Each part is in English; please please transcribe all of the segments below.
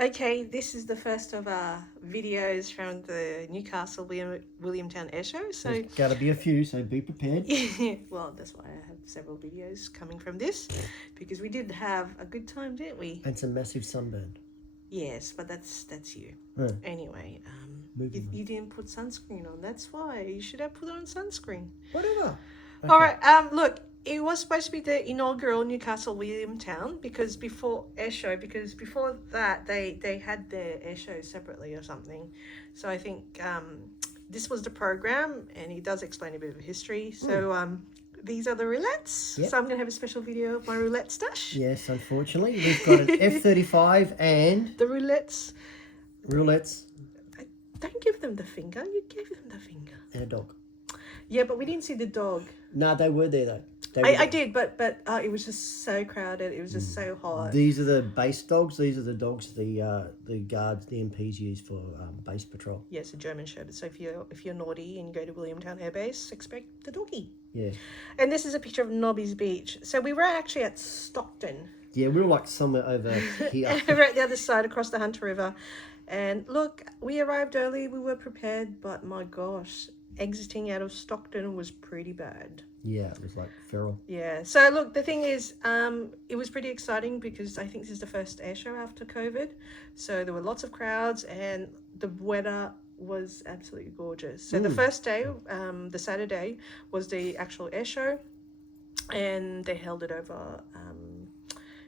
Okay, this is the first of our videos from the Newcastle Williamtown Air Show. So, There's got to be a few, so be prepared. well, that's why I have several videos coming from this, because we did have a good time, didn't we? And some massive sunburn. Yes, but that's you. Huh. Anyway, Moving on. you didn't put sunscreen on. That's why you should have put on sunscreen. Whatever. Okay. All right. Look, it was supposed to be the inaugural Newcastle Williamtown because before that they had their air show separately or something. So I think this was the program, and he does explain a bit of history. So these are the roulettes. Yep. So I'm going to have a special video of my roulette stash. Yes, unfortunately. We've got an F-35 and The roulettes. roulettes Don't give them the finger. You gave them the finger. and a dog. Yeah, but we didn't see the dog. No, they were there, though. I did, but it was just so crowded. It was just so hot. These are the base dogs. These are the dogs the guards, the MPs use for base patrol. Yes, a German Shepherd. So if you're naughty and you go to Williamtown Air Base, expect the doggy. Yeah. And this is a picture of Nobby's Beach. So we were actually at Stockton. Yeah, we were like somewhere over here. We're at the other side, across the Hunter River. And look, we arrived early. We were prepared, but my gosh, exiting out of Stockton was pretty bad. Yeah, it was like feral. Yeah. So look, the thing is, it was pretty exciting because I think this is the first air show after COVID. So there were lots of crowds and the weather was absolutely gorgeous. So the first day, the Saturday, was the actual air show, and they held it over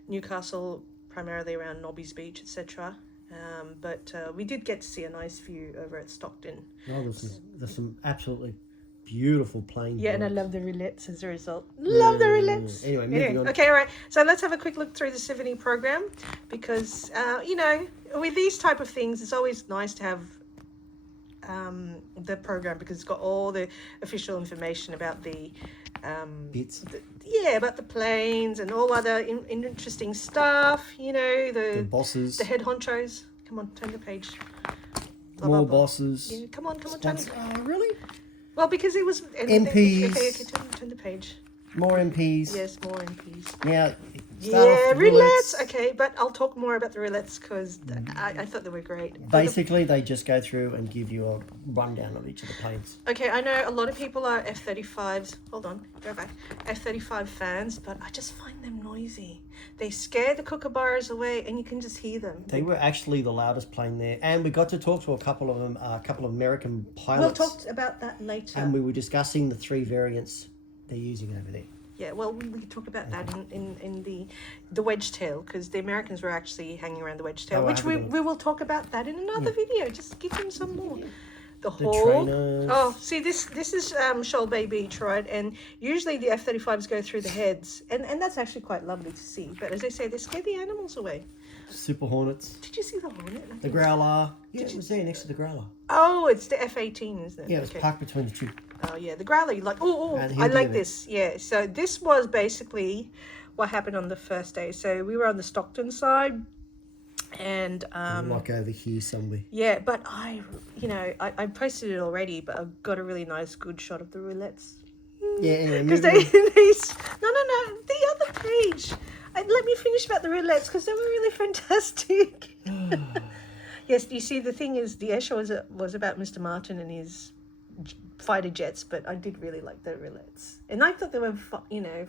Newcastle, primarily around Nobby's Beach, etc. But we did get to see a nice view over at Stockton. Oh, there's some absolutely beautiful planes. Yeah, and I love the roulettes as a result. Love the roulettes. Anyway, moving on. Okay, all right. So let's have a quick look through the souvenir program because, with these type of things, it's always nice to have the program because it's got all the official information about the Bits. about the planes and all other interesting stuff. The bosses. the head honchos. Come on, turn the page. Blah, More blah, blah. bosses. Yeah, come on, turn it. Really? Well, because it was MPs. Okay, turn the page. More MPs. Yes, more MPs. Now, Yeah, roulettes. Okay, but I'll talk more about the roulettes because I thought they were great. Basically, they just go through and give you a rundown of each of the planes. Okay, I know a lot of people are F-35s. Hold on, go back. F-35 fans, but I just find them noisy. They scare the kookaburras away, and you can just hear them. They were actually the loudest plane there, and we got to talk to a couple of them, a couple of American We'll pilots. talk about that later. And we were discussing the 3 variants they're using over there. Yeah, well, we could talk about that in the wedge tail because the Americans were actually hanging around the wedge tail, Oh, which we haven't we? will talk about that in another video. Just give them some more. The The hall. trainers. Oh, see, this is Shoal Bay Beach, right? And usually the F-35s go through the heads, and that's actually quite lovely to see. But as I say, they scare the animals away. Super Hornets. Did you see the Hornet? I The think- Growler. Yeah, it was there next to the Growler. Oh, it's the F-18, isn't it? Yeah, it was Okay. parked between the two. Oh yeah, the growler. You like? Oh, And I he'll like do it. this. Yeah. So this was basically what happened on the first day. So we were on the Stockton side, and Like over here somewhere. yeah. But I posted it already, but I got a really nice, good shot of the roulettes Yeah, anyway, because moving they on. no the other page. Let me finish about the roulettes because they were really fantastic. Yes, you see, the thing is, the air show was about Mr. Martin and his fighter jets, but I did really like the roulettes. And I thought they were,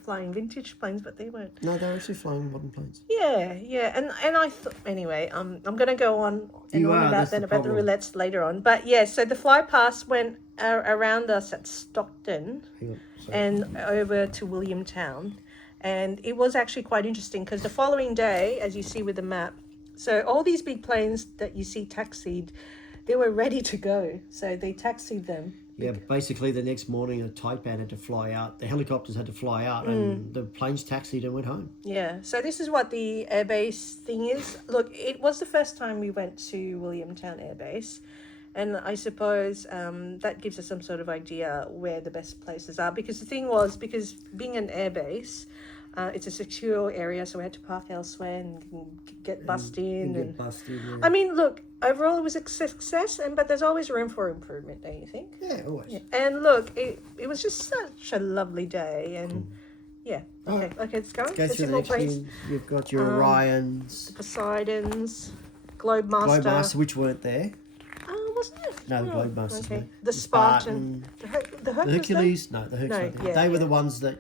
flying vintage planes, but they weren't. No, they're actually flying modern planes. Yeah. And I thought, anyway, I'm going to go on and You on are, about that's that, the about the problem. roulettes later on. But yeah, so the fly past went around us at Stockton Hang on. Sorry. and over to Williamtown. And it was actually quite interesting because the following day, as you see with the map, so all these big planes that you see taxied, they were ready to go. So they taxied them. Yeah, basically the next morning a Taipan had to fly out. The helicopters had to fly out and the planes taxied and went home. Yeah, so this is what the airbase thing is. Look, it was the first time we went to Williamtown Air Base. And I suppose that gives us some sort of idea where the best places are. Because the thing was, because being an airbase, it's a secure area, so we had to park elsewhere and get bussed in. Get busted. Yeah. I mean, look, overall it was a success, but there's always room for improvement, don't you think? Yeah, always. Yeah. And look, it was just such a lovely day, and yeah. Okay, Alright. let's go. Go Let's see through the more next planes. one. You've got your Orions. Poseidons. Globemaster. Globemaster, which weren't there. Oh, wasn't it? No, the Oh, Globemasters okay. weren't. The Spartan. The Hercules. The Hercules, no, the Hercules. No, yeah, they were yeah. the ones that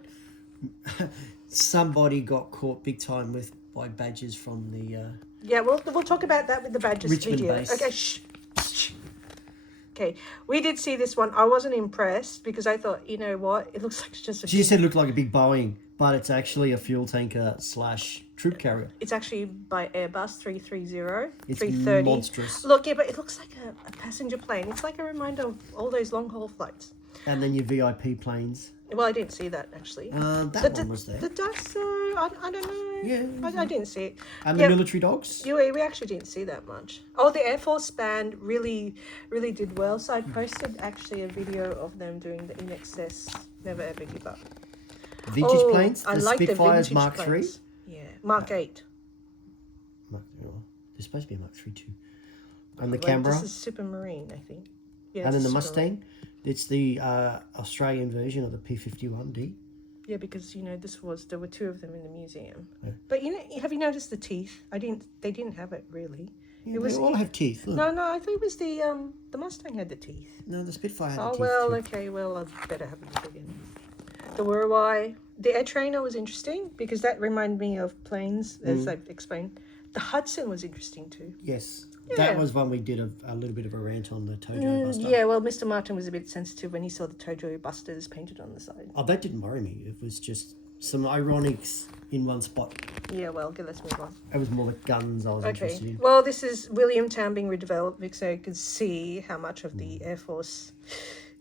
somebody got caught big time with by badges from the. Yeah, we'll talk about that with the badges Richmond video. base. Okay, shh. Okay, we did see this one. I wasn't impressed because I thought, you know what, it looks like it's just a. She said it looked like a big Boeing, but it's actually a fuel tanker / troop carrier. It's actually by Airbus 330, It's 330. monstrous. Look, yeah, but it looks like a passenger plane. It's like a reminder of all those long haul flights. And then your VIP planes. Well, I didn't see that actually. That one was there. The Dassault, I don't know. Yeah. I didn't see it. And the Yeah. military dogs. Yeah, we actually didn't see that much. Oh, the Air Force band really did well. So I posted actually a video of them doing the In Excess Never Ever Give Up. Vintage planes. I The like Spitfires the vintage Mark planes. III. Yeah, Mark 8. There's supposed to be a Mark III too. And the Well, Canberra. This is Supermarine, I think. Yeah, And then it's the a Supermarine. Mustang. It's the Australian version of the P-51D. Yeah, because you know there were 2 of them in the museum. Yeah. But you know, have you noticed the teeth? They didn't have it really. Yeah, It was they all have teeth. Look. No, I thought it was the Mustang had the teeth. No, the Spitfire had Oh the teeth well, too. okay, well I better have a look again. The Wirrawai, the Air Trainer was interesting because that reminded me of planes, as I've explained. The Hudson was interesting too. Yes. Yeah. That was one we did a little bit of a rant on, the Tojo Buster. Yeah, well, Mr. Martin was a bit sensitive when he saw the Tojo Busters painted on the side. Oh, that didn't worry me. It was just some ironics in one spot. Yeah, well, okay, let's move on. It was more the guns I was interested Okay, in. well, this is Williamtown being redeveloped, so you can see how much of the Air Force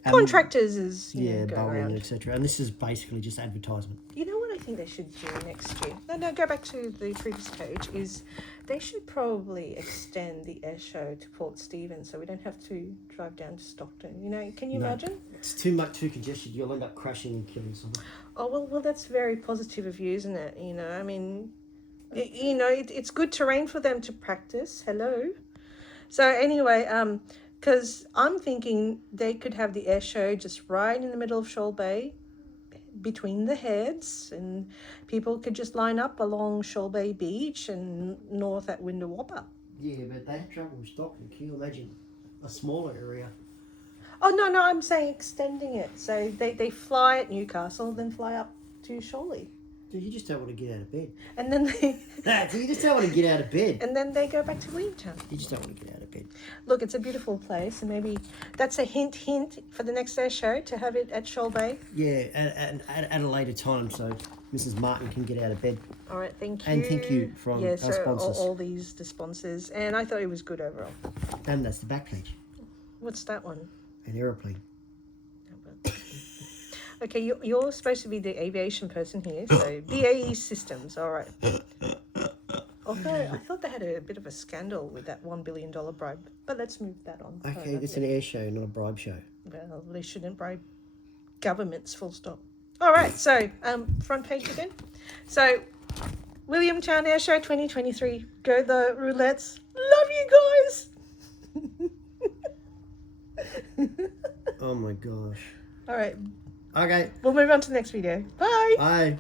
contractors is going Boeing, around. etc. And this is basically just advertisement. You know what I think they should do next year? No, go back to the previous page. Is they should probably extend the air show to Port Stephens so we don't have to drive down to Stockton. You know, can you imagine? It's too congested. You'll end up crashing and killing someone. Oh well, that's very positive of you, isn't it? You know, I mean, it's good terrain for them to practice. Hello. So anyway, because I'm thinking they could have the air show just right in the middle of Shoal Bay, between the heads, and people could just line up along Shoal Bay Beach and north at Windawappa. Yeah, but they have trouble with Stockton. Can you imagine a smaller area? Oh no, I'm saying extending it. So they fly at Newcastle, then fly up to Shawley, Dude, you just don't want to get out of bed. and then You just don't want to get out of bed. and then they go back to Williamtown. You just don't want to get out of bed. Look, it's a beautiful place, and maybe that's a hint for the next air show to have it at Shoal Bay. Yeah, and at a later time, so Mrs. Martin can get out of bed. All right, thank you. And thank you from our sponsors. All these the sponsors, and I thought it was good overall. And that's the back page. What's that one? An aeroplane. Okay, you're supposed to be the aviation person here, so BAE Systems, all right. Although I thought they had a bit of a scandal with that $1 billion bribe, but let's move that on. Okay, it's an air show, not a bribe show. Well, they shouldn't bribe governments, full stop. All right, so front page again. So, Williamtown Air Show 2023. Go the roulettes. Love you guys. Oh my gosh. All right, Okay, we'll move on to the next video. Bye. bye.